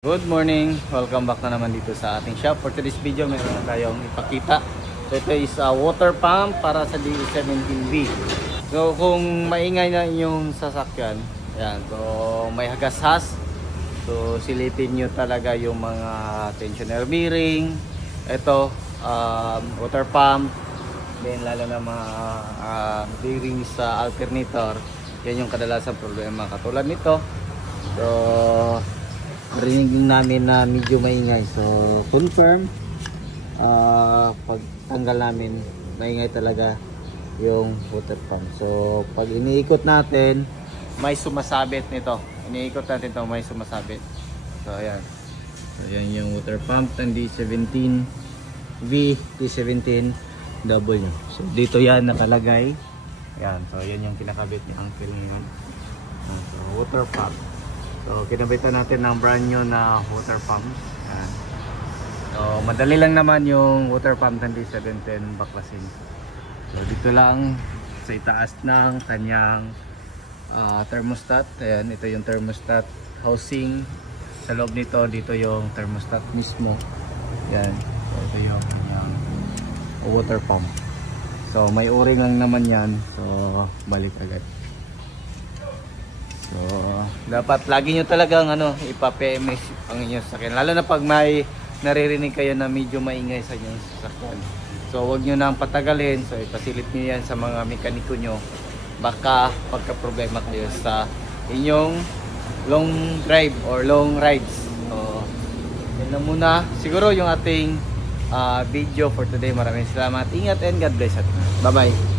Good morning! Welcome back na naman dito sa ating shop. For today's video, meron na tayong ipakita. So ito is a water pump para sa DE17B. So kung maingay na inyong sasakyan, yan, so may hagashas. So silipin nyo talaga yung mga tensioner bearing. Ito, water pump. Then lalo na mga bearing sa alternator. Yan yung kadalasan problema katulad nito. So marinig namin na medyo maingay, so confirm pag tanggal namin maingay talaga yung water pump. So pag iniikot natin may sumasabit nito, iniikot natin to may sumasabit. So ayan, so yan yung water pump ng D17V, D17W. So dito yan nakalagay, yan, so yan yung kinakabit ni Uncle ngayon. So water pump. So kinabitan natin ng brand new na water pump. Ayan. So madali lang naman yung water pump ng D710 baklasin. So dito lang sa itaas ng kanyang thermostat. Ayan, ito yung thermostat housing. Sa loob nito, dito yung thermostat mismo. Ayan, so ito yung kanyang water pump. So may o-ring lang naman yan. So balik agad. So, dapat lagi nyo talagang ipa-PMS ang inyong sasakyan. Lalo na pag may naririnig kayo na medyo maingay sa inyong sasakyan. So, huwag nyo nang patagalin. So, ipasilip nyo yan sa mga mekaniko nyo. Baka pagka-problema kayo sa inyong long drive or long rides. So, yun lang muna. Siguro yung ating video for today. Maraming salamat. Ingat and God bless. Bye-bye.